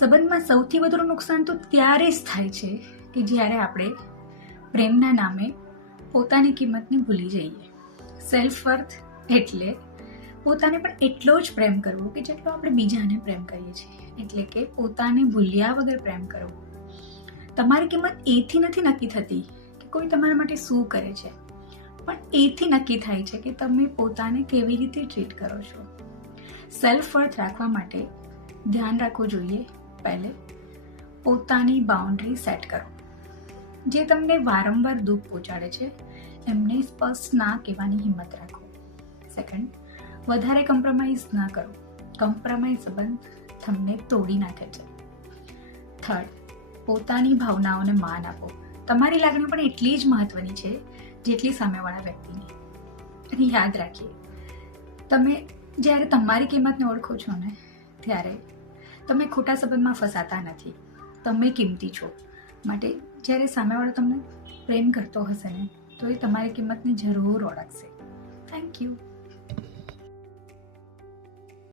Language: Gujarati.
સંબંધમાં સૌથી વધુ નુકસાન તો ત્યારે જ થાય છે કે જ્યારે આપણે પ્રેમના નામે પોતાની કિંમતને ભૂલી જઈએ. સેલ્ફ વર્થ એટલે પોતાને પણ એટલો જ પ્રેમ કરવો કે જેટલો આપણે બીજાને પ્રેમ કરીએ છીએ. એટલે કે પોતાને ભૂલ્યા વગર પ્રેમ કરવો. તમારી કિંમત એથી નથી નક્કી થતી કે કોઈ તમારા માટે શું કરે છે, પણ એથી નક્કી થાય છે કે તમે પોતાને કેવી રીતે ટ્રીટ કરો છો. સેલ્ફ વર્થ રાખવા માટે ધ્યાન રાખવું જોઈએ. પહેલે પોતાની બાઉન્ડ્રી સેટ કરો. જે તમને વારંવાર દુઃખ પહોંચાડે છે એમને સ્પષ્ટ ના કહેવાની હિંમત રાખો. સેકન્ડ, વધારે કોમ્પ્રોમાઇઝ ના કરો. કોમ્પ્રોમાઇઝ સંબંધ તમને તોડી નાખે છે. થર્ડ, પોતાની ભાવનાઓને માન આપો. તમારી લાગણીઓ પણ એટલી જ મહત્વની છે જેટલી સામેવાળા વ્યક્તિની. અને યાદ રાખીએ, તમે જ્યારે તમારી કિંમતને ઓળખો છો ને ત્યારે તમે ખોટા સંબંધમાં ફસાતા નથી. તમે કિંમતી છો. માટે જ્યારે સામેવાળો તમને પ્રેમ કરતો હશે ને તો એ તમારી કિંમતને જરૂર ઓળખશે. Thank you.